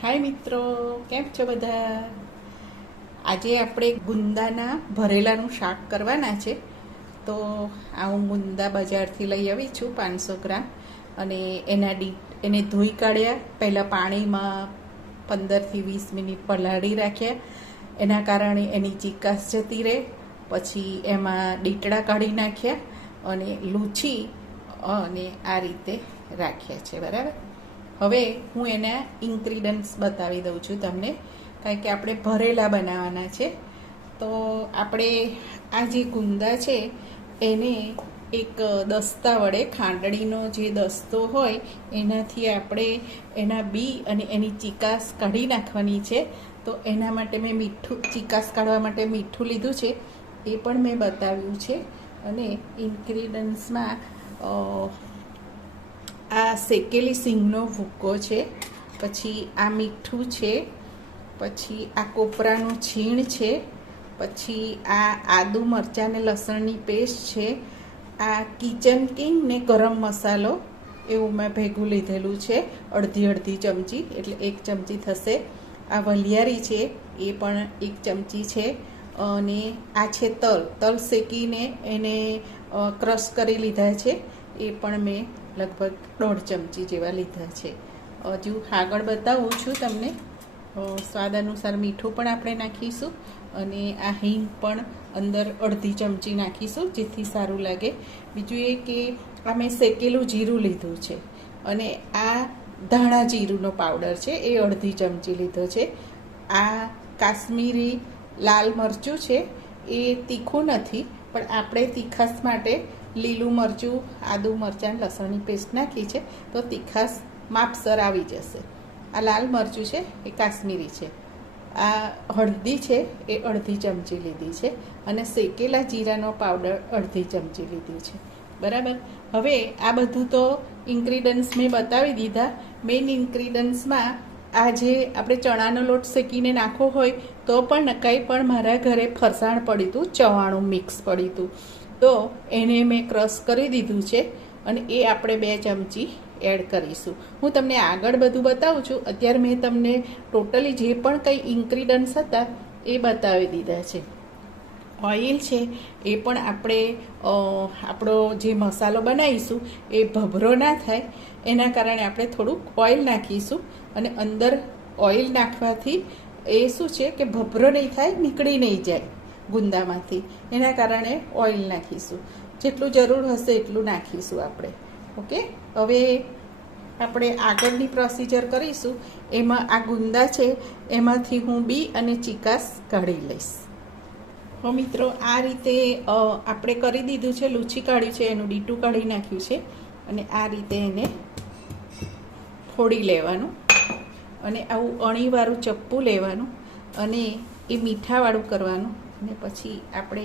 હાય મિત્રો, કેમ છો બધા? આજે આપણે ગુંદાના ભરેલાનું શાક કરવાના છે. તો આ હું ગુંદા બજારથી લઈ આવી છું 500 ગ્રામ, અને એને ધોઈ કાઢ્યા. પહેલાં પાણીમાં 15થી 20 મિનિટ પલાળી રાખ્યા, એના કારણે એની ચીકાશ જતી રહે. પછી એમાં દીટડા કાઢી નાખ્યા અને લૂછી અને આ રીતે રાખ્યા છે. બરાબર. હવે હું એના ઇન્ગ્રીડિયન્ટ્સ બતાવી દઉં છું તમને, કારણ કે આપણે ભરેલા બનાવવાના છે. તો આપણે આ જે ગુંદા છે એને એક દસ્તા વડે, ખાંડણીનો જે દસ્તો હોય એનાથી આપણે એના બી અને એની ચીકાશ કાઢી નાખવાની છે. તો એના માટે મેં ચીકાશ કાઢવા માટે મીઠું લીધું છે, એ પણ મેં બતાવ્યું છે. અને ઇન્ગ્રીડિયન્ટ્સમાં આ શેકેલી સિંગનો ભૂક્કો છે, પછી આ મીઠું છે, પછી આ કોપરાનું છીણ છે, પછી આ આદુ મરચાં ને લસણની પેસ્ટ છે, આ કિચન કિંગ ને ગરમ મસાલો એવું મેં ભેગું લીધેલું છે, અડધી ચમચી, એટલે 1 ચમચી થશે. આ વલિયારી છે, એ પણ 1 ચમચી છે. અને આ છે તલ શેકીને એને ક્રશ કરી લીધા છે, એ પણ મેં લગભગ 1.5 ચમચી જેવા લીધા છે. હજુ આગળ બતાવું છું તમને. સ્વાદ અનુસાર મીઠું પણ આપણે નાખીશું, અને આ હિંગ પણ અંદર 1/2 ચમચી નાખીશું, જેથી સારું લાગે. બીજું એ કે આ મેં શેકેલું જીરું લીધું છે, અને આ ધાણા જીરુંનો પાવડર છે, એ 1/2 ચમચી લીધો છે. આ કાશ્મીરી લાલ મરચું છે, એ તીખું નથી, પણ આપણે તીખાશ માટે લીલું મરચું, આદુ મરચાં, લસણની પેસ્ટ નાખી છે, તો તીખાશ માપસર આવી જશે. આ લાલ મરચું છે, એ કાશ્મીરી છે. આ હળદી છે, એ 1/2 ચમચી લીધી છે, અને શેકેલા જીરાનો પાવડર 1/2 ચમચી લીધી છે. બરાબર. હવે આ બધું તો ઇન્ગ્રીડિયન્ટ્સ મેં બતાવી દીધા. મેઇન ઇન્ગ્રીડિયન્ટ્સમાં આ જે આપણે ચણાનો લોટ શેકીને નાખવો હોય તો પણ નકાય, પણ મારા ઘરે ફરસાણ પડ્યું હતું, ચવાણું મિક્સ પડ્યું હતું, તો એને મેં ક્રશ કરી દીધું છે, અને એ આપણે 2 ચમચી એડ કરીશું. હું તમને આગળ બધું બતાવું છું. અત્યારે મેં તમને ટોટલી જે પણ કંઈ ઇન્ગ્રીડિયન્ટ્સ હતા એ બતાવી દીધા છે. ઓઇલ છે, એ પણ આપણે આપણો જે મસાલો બનાવીશું એ ભભરો ના થાય એના કારણે આપણે થોડુંક ઓઇલ નાખીશું. અને અંદર ઓઇલ નાખવાથી એ શું છે કે ભભરો નહીં થાય, નીકળી નહીં જાય ગુંદામાંથી, એના કારણે ઓઇલ નાખીશું. જેટલું જરૂર હશે એટલું નાખીશું આપણે. ઓકે. હવે આપણે આગળની પ્રોસિજર કરીશું. એમાં આ ગુંદા છે, એમાંથી હું બી અને ચીકાશ કાઢી લઈશ. હો મિત્રો, આ રીતે આપણે કરી દીધું છે, લૂછી કાઢ્યું છે, એનું ડીટું કાઢી નાખ્યું છે, અને આ રીતે એને ફોડી લેવાનું, અને આવું અણીવાળું ચપ્પુ લેવાનું, અને એ મીઠાવાળું કરવાનું, અને પછી આપણે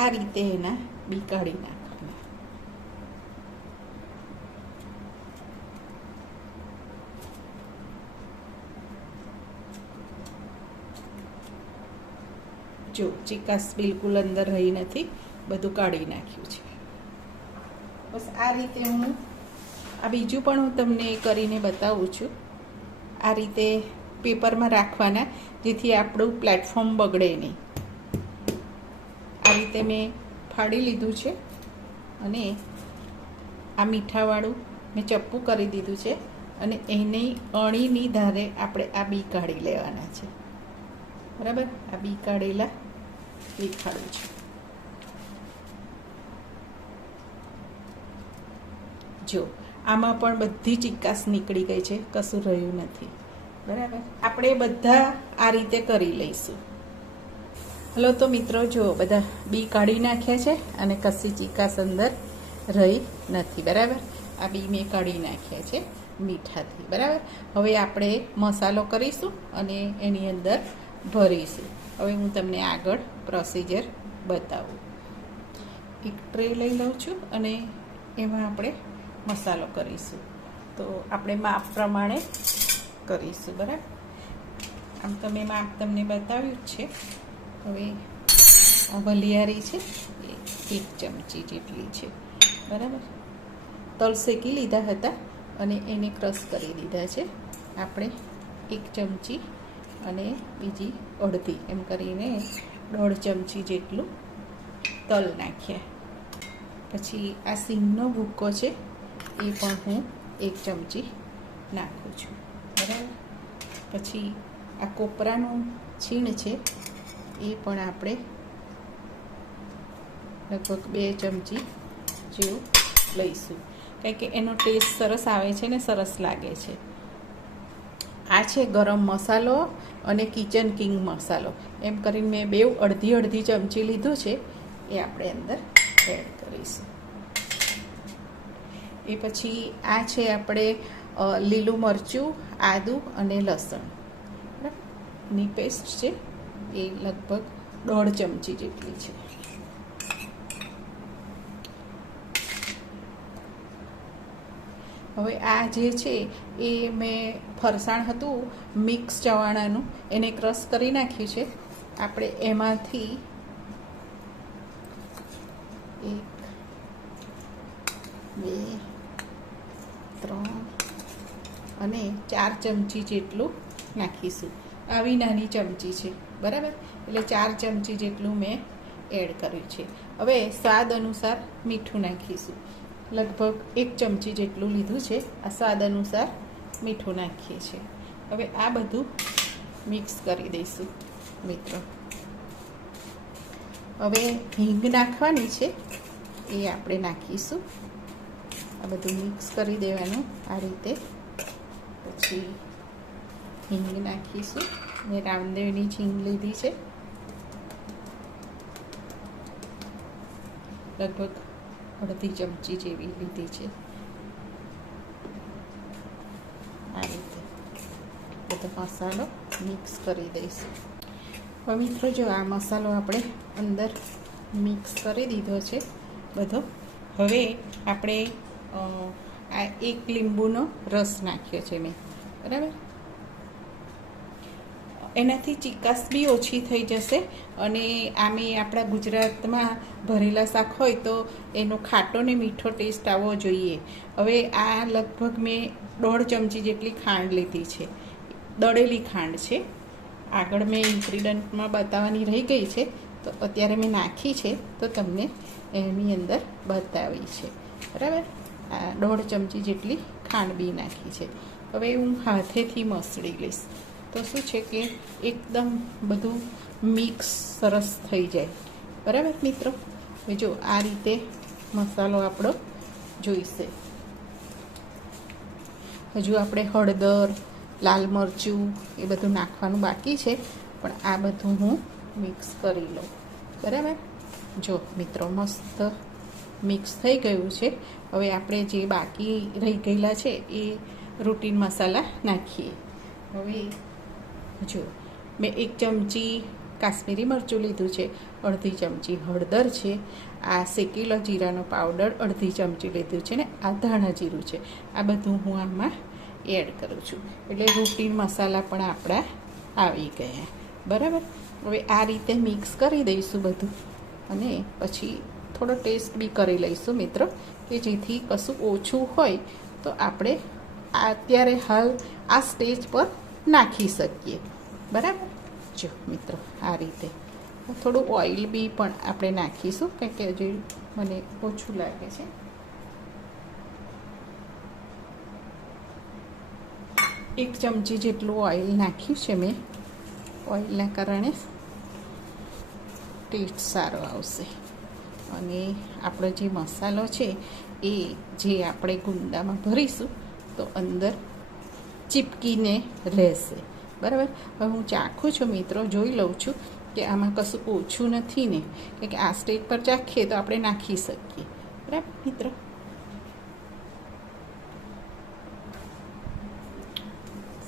આ રીતે એના બી કાઢી નાખવાના. જો ચીકાશ બિલકુલ અંદર રહી નથી, બધું કાઢી નાખ્યું છે. બસ આ રીતે હું આ બીજું પણ હું તમને કરીને બતાવું છું. આ રીતે પેપરમાં રાખવાના, જેથી આપણું પ્લેટફોર્મ બગડે નહીં. આ રીતે મેં ફાડી લીધું છે, અને આ મીઠાવાળું મેં ચપ્પુ કરી દીધું છે, અને એની અણીની ધારે આપણે આ બી કાઢી લેવાના છે. બરાબર. આ બી કાઢેલા દેખાડું છું. જો આમાં પણ બધી ચીકાશ નીકળી ગઈ છે, કશું રહ્યું નથી. બરાબર. આપણે બધા આ રીતે કરી લઈશું. હલો, તો મિત્રો જો બધા બી કાઢી નાખ્યા છે, અને કશી ચીકાશ અંદર રહી નથી. બરાબર. આ બી મેં કાઢી નાખ્યા છે મીઠાથી. બરાબર. હવે આપણે મસાલો કરીશું અને એની અંદર ભરીશું. હવે હું તમને આગળ પ્રોસિજર બતાવું. એક ટ્રે લઈ લઉં છું, અને એમાં આપણે મસાલો કરીશું. તો આપણે માપ પ્રમાણે કરીશું. બરાબર. આમ તો મેં માપ તમને બતાવ્યું જ છે. હવે વલિયારી છે, એ 1 ચમચી જેટલી છે. બરાબર. તલ શેકી લીધા હતા, અને એને ક્રશ કરી દીધા છે. આપણે 1 ચમચી અને બીજી અડધી, એમ કરીને 1.5 ચમચી જેટલું તલ નાખ્યા. પછી આ સિંગનો ભૂક્કો છે એ પણ હું 1 ચમચી નાખું છું. બરાબર. પછી આ કોપરાનું છીણ છે એ પણ આપણે લગભગ 2 ચમચી જેવું લઈશું, કારણ કે એનો ટેસ્ટ સરસ આવે છે ને સરસ લાગે છે. આ છે ગરમ મસાલો અને કિચન કિંગ મસાલો, એમ કરીને મેં બે અડધી ચમચી લીધું છે, એ આપણે અંદર એડ કરીશું. એ પછી આ છે આપણે લીલું મરચું, આદું અને લસણ ની પેસ્ટ છે, એ લગભગ 1.5 ચમચી જેટલી છે. હવે આ જે છે એ મેં ફરસાણ હતું મિક્સ ચવાણાનું, એને ક્રશ કરી નાખ્યું છે. આપણે એમાંથી 1 2 3 અને 4 ચમચી જેટલું નાખીશું. આવી નાની ચમચી છે, બરાબર, એટલે 4 ચમચી જેટલું મેં એડ કર્યું છે. હવે સ્વાદ અનુસાર મીઠું નાખીશું. લગભગ 1 ચમચી જેટલું લીધું છે. આ સ્વાદ અનુસાર મીઠું નાખીએ છીએ. હવે આ બધું મિક્સ કરી દઈશું મિત્રો. હવે હિંગ નાખવાની છે, એ આપણે નાખીશું. આ બધું મિક્સ કરી દેવાનું આ રીતે. પછી હિંગ નાખીશું. મેં રામદેવની હિંગ લીધી છે, લગભગ અડધી ચમચી જેવી લીધી છે. આ રીતે બધો મસાલો મિક્સ કરી દઈશું. હવે મિત્રો જો આ મસાલો આપણે અંદર મિક્સ કરી દીધો છે બધો. હવે આપણે આ 1 લીંબુનો રસ નાખ્યો છે મેં, બરાબર. એનાથી ચીકાશ બી ઓછી થઈ જશે, અને આમે આપણા ગુજરાતમાં ભરેલા શાક હોય તો એનો ખાટો ને મીઠો ટેસ્ટ આવવો જોઈએ. હવે આ લગભગ મેં 1.5 ચમચી જેટલી ખાંડ લીધી છે, દળેલી ખાંડ છે. આગળ મેં ઇન્ગ્રીડિયન્ટમાં બતાવવાની રહી ગઈ છે, તો અત્યારે મેં નાખી છે, તો તમને એની અંદર બતાવી છે, બરાબર. આ 1.5 ચમચી જેટલી ખાંડ બી નાખી છે. હવે હું હાથેથી મસળી લઈશ, તો શું છે કે એકદમ બધું મિક્સ સરસ થઈ જાય, બરાબર મિત્રો. જો આ રીતે મસાલો આપણો જોઈશે. હજુ આપણે હળદર, લાલ મરચું એ બધું નાખવાનું બાકી છે, પણ આ બધું હું મિક્સ કરી લઉં, બરાબર. જો મિત્રો મસ્ત મિક્સ થઈ ગયું છે. હવે આપણે જે બાકી રહી ગયેલા છે એ રૂટીન મસાલા નાખીએ. હવે જો મેં 1 ચમચી કાશ્મીરી મરચું લીધું છે, અડધી ચમચી હળદર છે, આ શેકેલો જીરાનો પાવડર અડધી ચમચી લીધું છે, ને આ ધાણા જીરું છે. આ બધું હું આમાં એડ કરું છું, એટલે રૂટીન મસાલા પણ આપણા આવી ગયા, બરાબર. હવે આ રીતે મિક્સ કરી દઈશું બધું, અને પછી થોડો ટેસ્ટ બી કરી લઈશું મિત્રો, કે જેથી કશું ઓછું હોય તો આપણે અત્યારે હાલ આ સ્ટેજ પર નાખી શકીએ, બરાબર. જો મિત્રો આ રીતે થોડું ઓઇલ બી પણ આપણે નાખીશું, કારણ કે જે મને ઓછું લાગે છે. 1 ચમચી જેટલું ઓઇલ નાખ્યું છે મેં. ઓઇલના કારણે ટેસ્ટ સારો આવશે. અને આપણો જે મસાલો છે એ જે આપણે ગુંદામાં ભરીશું તો અંદર ચીપકીને રહેશે, બરાબર. હવે હું ચાખું છું મિત્રો, જોઈ લઉં છું કે આમાં કશું ઓછું નથી ને, કે આ સ્ટેજ પર ચાખીએ તો આપણે નાખી શકીએ, બરાબર મિત્રો.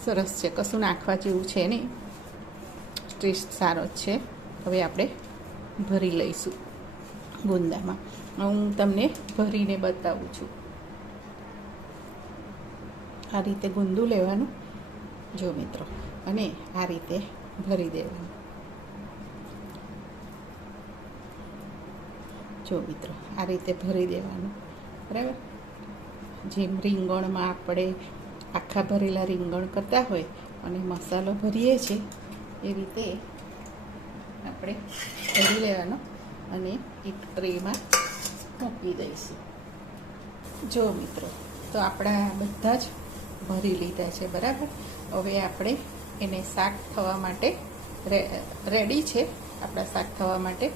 સરસ છે, કશું નાખવા જેવું છે નહીં, ટેસ્ટ સારો જ છે. હવે આપણે ભરી લઈશું ગુંદામાં. હું તમને ભરીને બતાવું છું. આ રીતે ગુંદું લેવાનું, જો મિત્રો, અને આ રીતે ભરી દેવાનું. જો મિત્રો આ રીતે ભરી દેવાનું, બરાબર. જેમ રીંગણમાં આપણે આખા ભરેલા રીંગણ કરતા હોય અને મસાલો ભરીએ છીએ એ રીતે આપણે ભરી લેવાનો અને એક ટ્રેમાં મૂકી દઈશું. જો મિત્રો, તો આપણા બધા જ ભરી લીધા છે, બરાબર. હવે આપણે એને શાક થવા માટે રેડી છે. આપણા શાક થવા માટે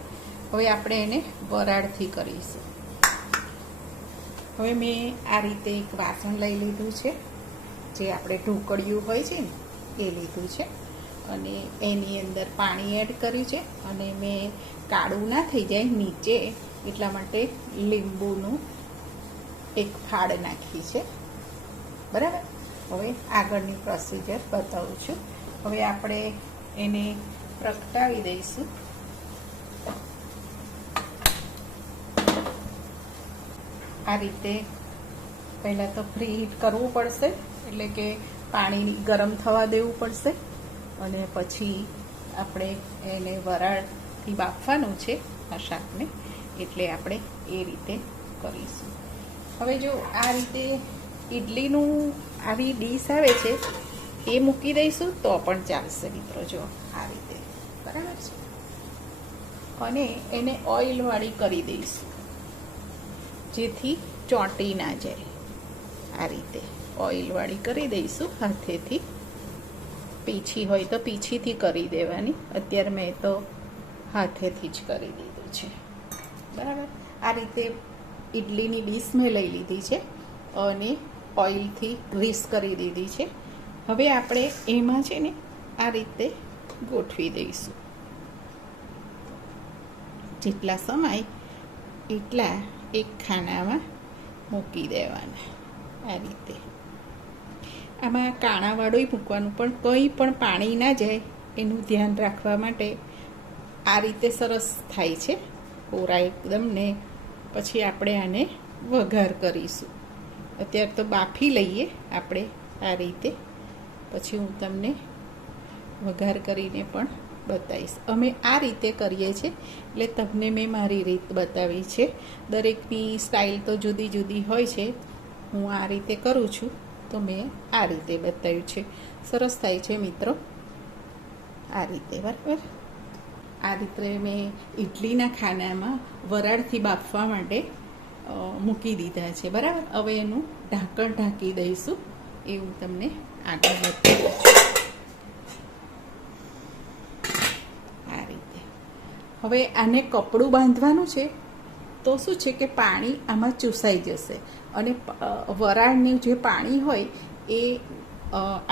હવે આપણે એને વરાળથી કરીશું. હવે મેં આ રીતે એક વાસણ લઈ લીધું છે, જે આપણે ઢોકળિયું હોય છે ને એ લીધું છે, અને એની અંદર પાણી એડ કર્યું છે, અને મેં કાળું ના થઈ જાય નીચે એટલા માટે લીંબુનું એક ફાળ નાખી છે, બરાબર. હવે આગળની પ્રોસિજર બતાવું છું. હવે આપણે એને પ્રગટાવી દઈશું. આ રીતે પહેલાં તો પ્રી હીટ કરવું પડશે, એટલે કે પાણી ગરમ થવા દેવું પડશે, અને પછી આપણે એને વરાળથી બાફવાનું છે આ શાકને, એટલે આપણે એ રીતે કરીશું. હવે જો આ રીતે ઇડલીનું આવી ડીશ આવે છે એ મૂકી દઈશું તો પણ ચાલશે મિત્રો. જો આ રીતે, બરાબર છે. અને એને ઓઇલવાળી કરી દઈશું, જેથી ચોંટી ના જાય. આ રીતે ઓઇલવાળી કરી દઈશું હાથેથી. પીછી હોય તો પીછીથી કરી દેવાની. અત્યારે મેં તો હાથેથી જ કરી દીધું છે, બરાબર. આ રીતે ઇડલીની ડીશ મેં લઈ લીધી છે અને ઓઇલથી ગ્રીસ કરી દીધી છે. હવે આપણે એમાં છે ને આ રીતે ગોઠવી દઈશું. જેટલા સમાય એટલા એક ખાનામાં મૂકી દેવાના. આ રીતે આમાં કાણાવાળું મૂકવાનું, પણ કંઈ પણ પાણી ના જાય એનું ધ્યાન રાખવા માટે આ રીતે સરસ થાય છે, કોરા એકદમ. ને પછી આપણે આને વઘાર કરીશું. અત્યારે તો બાફી લઈએ આપણે આ રીતે, પછી હું તમને વઘાર કરીને પણ બતાવીશ. અમે આ રીતે કરીએ છીએ, એટલે તમને મેં મારી રીત બતાવી છે. દરેકની સ્ટાઇલ તો જુદી જુદી હોય છે. હું આ રીતે કરું છું તો મેં આ રીતે બતાવ્યું છે. સરસ થાય છે મિત્રો, આ રીતે, બરાબર. આ રીતે મેં ઇડલીના ખાનામાં વરાળથી બાફવા માટે મૂકી દીધા છે, બરાબર. હવે એનું ઢાંકણ ઢાંકી દઈશું, એવું તમને આગળ બતાવું છું. આ રીતે હવે આને કપડું બાંધવાનું છે, તો શું છે કે પાણી આમાં ચૂસાઈ જશે, અને વરાળનું જે પાણી હોય એ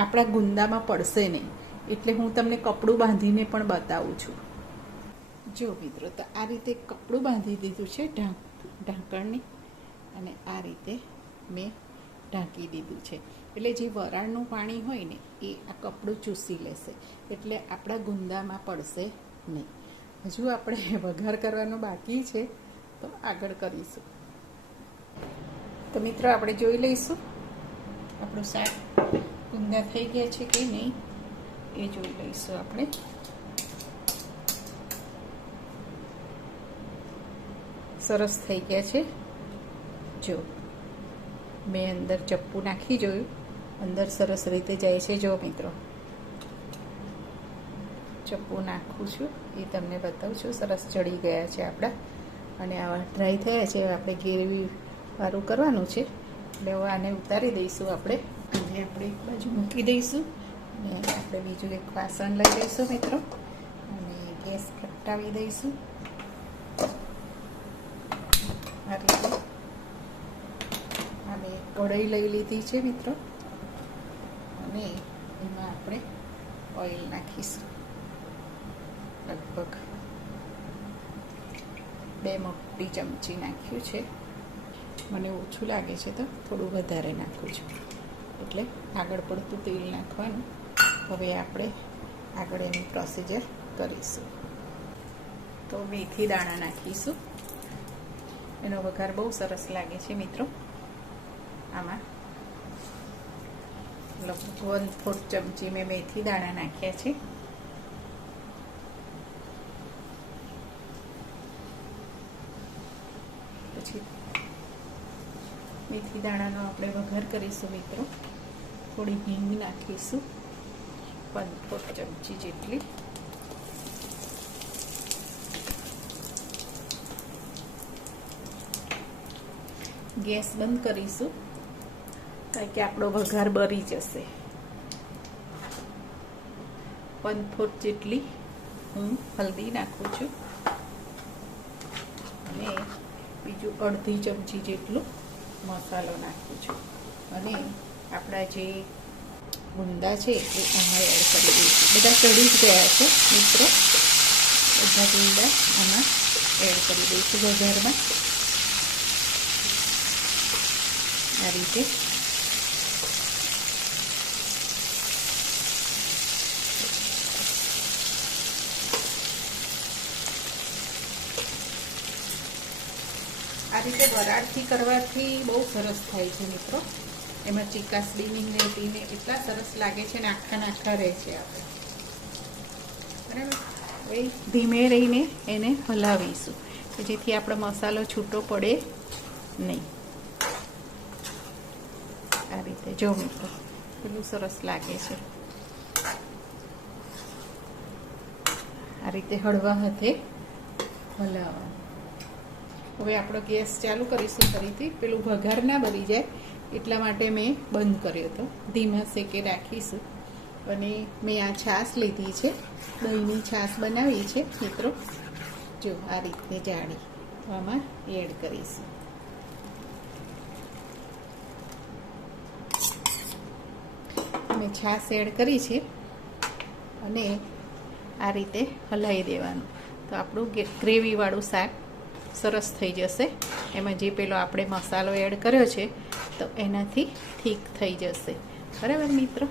આપણા ગુંદામાં પડશે નહીં. એટલે હું તમને કપડું બાંધીને પણ બતાવું છું. જો મિત્રો, તો આ રીતે કપડું બાંધી દીધું છે ઢાંકણની, અને આ રીતે મેં ઢાંકી દીધું છે. એટલે જે વરાળનું પાણી હોય ને એ આ કપડું ચૂસી લેશે, એટલે આપણા ગુંદામાં પડશે નહીં. હજુ આપણે વઘાર કરવાનો બાકી છે, તો આગળ કરીશું. તો મિત્રો, આપણે જોઈ લઈશું આપણું શાક ગુંદા થઈ ગયા છે કે નહીં એ જોઈ લઈશું આપણે. સરસ થઈ ગયા છે. જો મેં અંદર ચપ્પુ નાખી જોયું, અંદર સરસ રીતે જાય છે. જો મિત્રો, ચપ્પુ નાખું છું એ તમને બતાવું છું. સરસ ચડી ગયા છે આપણા, અને આવા ડ્રાય થયા છે. આપણે ગ્રેવી વાળું કરવાનું છે, એટલે હવે આને ઉતારી દઈશું આપણે. અને આપણે એક બાજુ મૂકી દઈશું, અને આપણે બીજું એક વાસણ લઈ લઈશું મિત્રો, અને ગેસ પ્રગટાવી દઈશું. આ રીતે અમે કઢાઈ લઈ લીધી છે મિત્રો, અને એમાં આપણે ઓઇલ નાખીશું. લગભગ 2 મોટી ચમચી નાખ્યું છે. મને ઓછું લાગે છે તો થોડું વધારે નાખું છું, એટલે આગળ પડતું તેલ નાખવાનું. હવે આપણે આગળ એની પ્રોસિજર કરીશું. તો મેથી દાણા નાખીશું. એનો વઘાર બહુ સરસ લાગે છે મિત્રો. આમાં લગભગ 1/4 ચમચી મેં મેથી દાણા નાખ્યા છે. પછી મેથી દાણાનો આપણે વઘાર કરીશું મિત્રો. થોડી હિંગ નાખીશું, 1/4 ચમચી જેટલી. ગેસ બંધ કરીશું કારણ કે આપણો વઘાર બળી જશે. 1/4 જેટલી હું હલ્દી નાખું છું અને બીજું અડધી ચમચી જેટલું મસાલો નાખું છું અને આપણા જે ગુંદા છે એ આમાં એડ કરી દઈશું. બધા ચડી જ ગયા છે મિત્રો. બધા ગુંદા આમાં એડ કરી દઈશું વઘારમાં. આ રીતે વરાળથી કરવાથી બહુ સરસ થાય છે મિત્રો. એમાં ચીકાશ બી નહીં રહેતી ને એટલા સરસ લાગે છે ને આખા રહે છે આપણે. બરાબર. હવે ધીમે રહીને એને હલાવીશું કે જેથી આપણો મસાલો છૂટો પડે નહીં. આ રીતે જો મિત્રો કેટલું સરસ લાગે છે. આ રીતે હળવા હાથે હલાવવાનું. હવે આપણો ગેસ ચાલુ કરીશું ફરીથી. પેલું વઘાર ના બળી જાય એટલા માટે મેં બંધ કર્યો હતો. ધીમા શેકે રાખીશું. અને મેં આ છાશ લીધી છે, દહીંની છાશ બનાવી છે મિત્રો. જો આ રીતે જાડી આમાં એડ કરીશું. મેં છાશ એડ કરી છે અને આ રીતે હલાવી દેવાનું. તો આપણું ગ્રેવીવાળું શાક સરસ થઈ જશે. એમાં જે પેલો આપણે મસાલો એડ કર્યો છે તો એનાથી ઠીક થઈ જશે. બરાબર મિત્રો.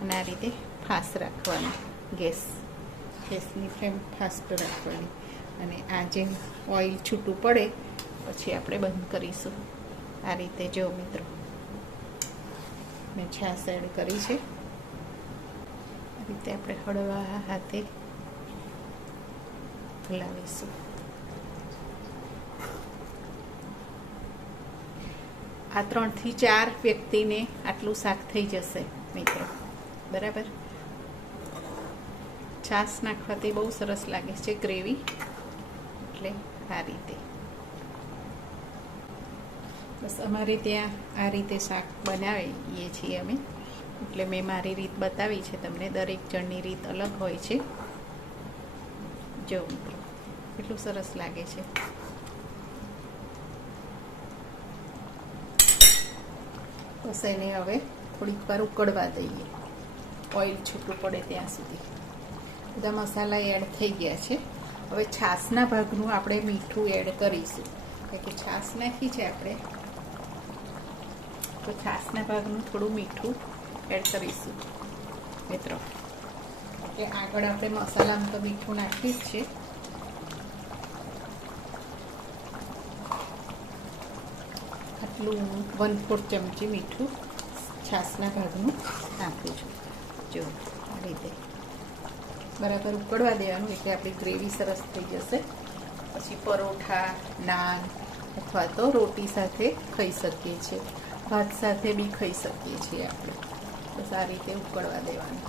અને આ રીતે ફાસ્ટ રાખવાનું ગેસની ફ્લેમ ફાસ્ટ રાખવાની. અને આ જે ઓઇલ છૂટું પડે પછી આપણે બંધ કરીશું. આ રીતે જો મિત્રો મેં છાશ એડ કરી છે. આ રીતે આપણે હળવા હાથે હલાવીશું. આ 3 થી 4 વ્યક્તિને આટલું શાક થઈ જશે મિત્રો. બરાબર. છાશ નાખવાથી બહુ સરસ લાગે છે ગ્રેવી. એટલે આ રીતે બસ અમારે ત્યાં આ રીતે શાક બનાવીએ છીએ અમે. એટલે મેં મારી રીત બતાવી છે તમને. દરેક જણની રીત અલગ હોય છે. જો મિત્રો કેટલું સરસ લાગે છે. બસ એને હવે થોડીક વાર ઉકળવા દઈએ, ઓઇલ છૂટું પડે ત્યાં સુધી. બધા મસાલા એડ થઈ ગયા છે. હવે છાશના ભાગનું આપણે મીઠું એડ કરીશું. કારણ કે છાશ નાખી છે આપણે, તો છાશના ભાગનું થોડું મીઠું એડ કરીશું મિત્રો. એટલે આગળ આપણે મસાલામાં તો મીઠું નાખ્યું જ છે. આટલું 1/4 ચમચી મીઠું છાશના ભાગનું નાખું છું. જો આ રીતે બરાબર ઉકળવા દેવાનું. એટલે આપણી ગ્રેવી સરસ થઈ જશે. પછી પરોઠા, નાન અથવા તો રોટી સાથે ખાઈ શકીએ છીએ. ભાત સાથે બી ખાઈ શકીએ છીએ આપણે. બસ આ રીતે ઉકળવા દેવાનું.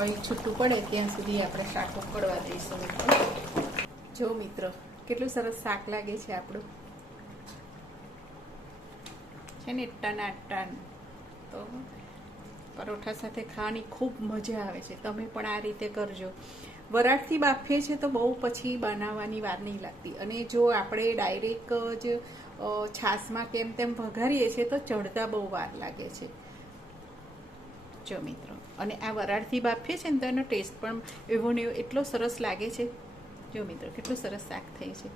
ઓઇલ છૂટું પડે ત્યાં સુધી આપણે શાક ઉકળવા દઈશું મિત્રો. જો મિત્રો કેટલું સરસ શાક લાગે છે આપણું. છે ને ટનાટન. તો પરોઠા સાથે ખાવાની ખૂબ મજા આવે છે. તમે પણ આ રીતે કરજો. વરાળથી બાફીએ છે તો બહુ પછી બનાવવાની વાર નહીં લાગતી. અને જો આપણે ડાયરેક્ટ જ છાશમાં કેમ તેમ વઘારીએ છીએ તો ચડતા બહુ વાર લાગે છે. જો મિત્રો, અને આ વરાળથી બાફીએ છે ને તો એનો ટેસ્ટ પણ એવો ને એવો એટલો સરસ લાગે છે. જો મિત્રો કેટલું સરસ શાક થાય છે.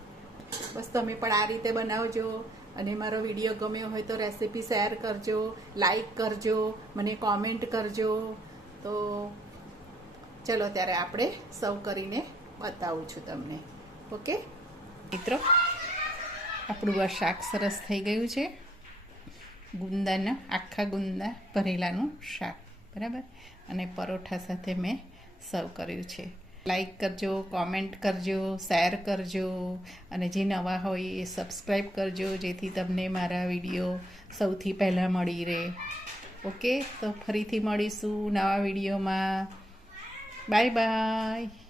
બસ તમે પણ આ રીતે બનાવજો. અને મારો વિડીયો ગમ્યો હોય તો રેસીપી શેર કરજો, લાઈક કરજો, મને કોમેન્ટ કરજો. તો ચલો ત્યારે આપણે સર્વ કરીને બતાવું છું તમને. ઓકે મિત્રો, આપણું આ શાક સરસ થઈ ગયું છે. ગુંદાના આખા ગુંદા ભરેલાનું શાક. બરાબર. અને પરોઠા સાથે મેં સર્વ કર્યું છે. લાઈક કરજો, કોમેન્ટ કરજો, શેર કરજો. અને જે નવા હોય એ સબસ્ક્રાઈબ કરજો, જેથી તમને મારા વિડીયો સૌથી પહેલાં મળી રહે. ઓકે, તો ફરીથી મળીશું નવા વિડીયોમાં. Bye bye.